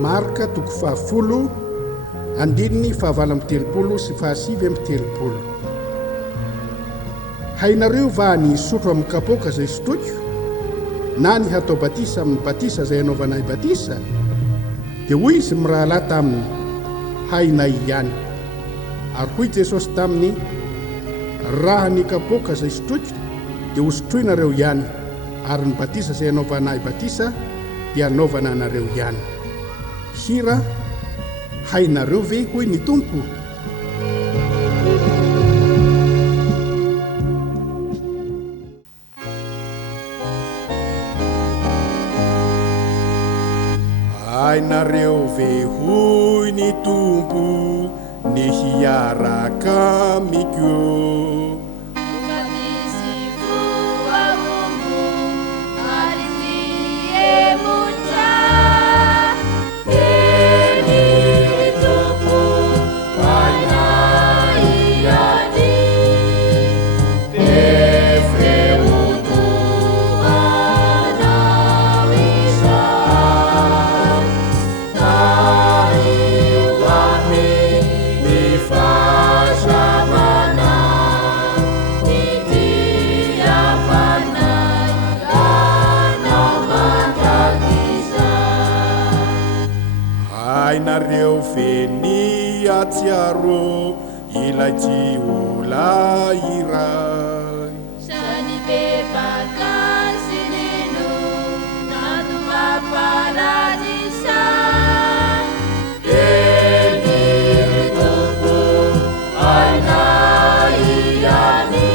marka toko fahafolo andininy fahavala amby telopolo sy fahasivy amby telopolo. Hainareo va ny sotro amin'ny kapoka zay sotroiko na ny hatao batisa amin'ny batisa zay anaovanay batisa dia hoy izy mirahalahy taminy hainay ihany. Ary hoy Jesosy taminy raha ny kapoka zay sotroiko dia hosotroinareo ihany ary ny batisa zay anaovanay batisa dia anaovana anareo ihany. Hira hainareo ve hoy ny Tompo? Hainareo ve hoy ny Tompo ny hiaraka amiko? Hainareo ve ny atsiaro ilay tsy ola iray? Sany bebaka sy nino nanoma paradisa. Eny Tompo hainay ihany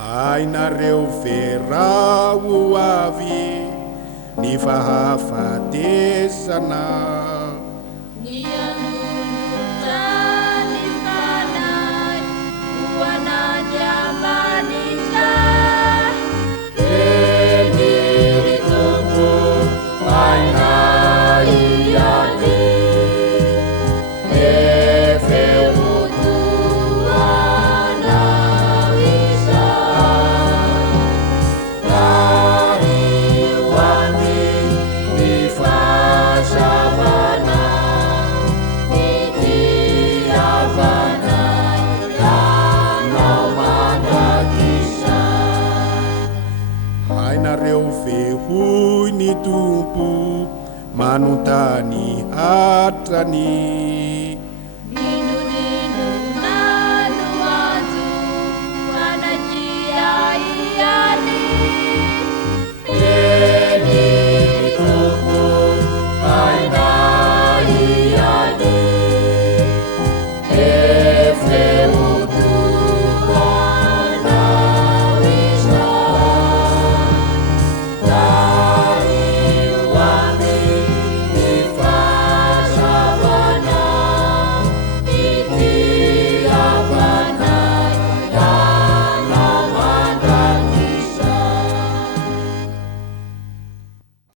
Hainareo ve raha ho avy ny fahafatesana? Ny anonota ny fanay ho anady amanitra. Eny Tompo hainay ihany Hainareo ve hoy ny Tompo manontany hatrany?